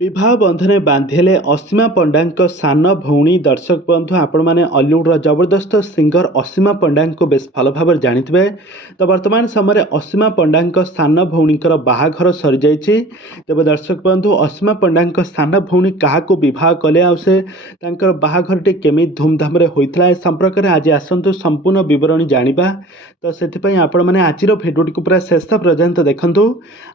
विवाह बंधन बांधिले असीमा पंडा सान भौणी दर्शक बंधु आपण मैंने हॉलीवुड जबरदस्त सिंगर असीमा पंडा को बेस भल भाव जाथे। तो वर्तमान समय असीमा पंडा सान भौणीकर बाहाघर सरी जाइए। तेज दर्शक बंधु असीमा पंडा सान भौणी क्या बह कले आर बाहाघर टी केमी धूमधाम होता संपर्क में आज आसतु संपूर्ण बरणी जाना। तो से आपण मैंने आज भिडियो को पूरा शेष पर्यंत देखूँ।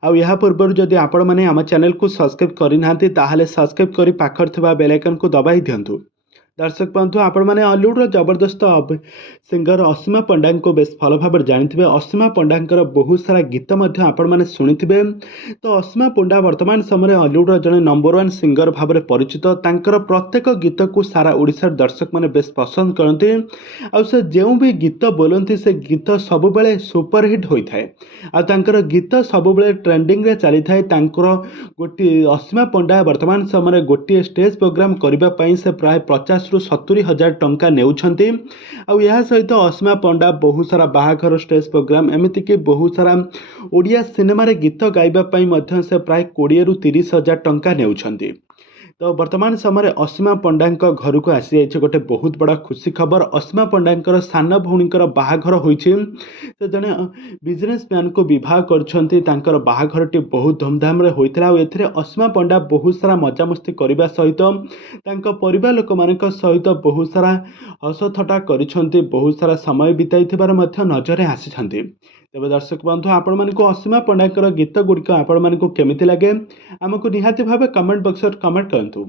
आ पूर्व जदि आपण मैंने आम चैनल को सब्सक्राइब करना ताहले सब्सक्राइब करी पाखर थिबा बेल आइकन को दबाई दियंतु। दर्शक बंधु आपण मैंने हॉलीवुड जबरदस्त सिंगर असीमा पंडा को बेस भल भाव जानी। असीमा पंडा बहुत सारा गीत आपण मैंने शुणी। तो असीमा पंडा वर्तमान समय हॉलीवुड जड़े नंबर 1 सिंगर भाव में परिचित। तांकर प्रत्येक गीत को सारा ओडिशार दर्शक मैंने बेस पसंद करते। आउ जो भी गीत बोलती से गीत सब बेले सुपरहिट होता है। गीत सब बेले ट्रेंडिंग रे चली थाए। गोटे असीमा पंडा वर्तमान समय गोटे स्टेज प्रोग्राम करने से प्राय 50 ରୁ 70 हजार टंका नेउछंती। आ यह सहित असीमा पंडा बहुत सारा बाहाघर स्टेज प्रोग्राम एमतीक बहुत सारा ओडिया सिनेमा रे गीत गाइबा से प्राय 20 ରୁ 30 हजार टंका नेउछंती। तो वर्तमान समय असीमा पंडा घर को आसी जाइए गोटे बहुत बड़ा खुशी खबर। असीमा पंडा सान भौणीकर बाहाघर होइछि। तो जड़े बिजनेसमैन को विवाह कर बाहाघर टी बहुत धूमधाम होता है। असीमा पंडा बहुत सारा मजामस्ती करने सहित परिवार लोक मान सहित बहुत सारा हस थटा कर बहुत सारा समय बिताई नजर आसी। तेज दर्शक बंधु आपण मानक असीमा पंडा गीत गुड़िक आपण मानक केमिति लगे आमको निहाती भाव कमेंट बॉक्स कमेंट करंतु।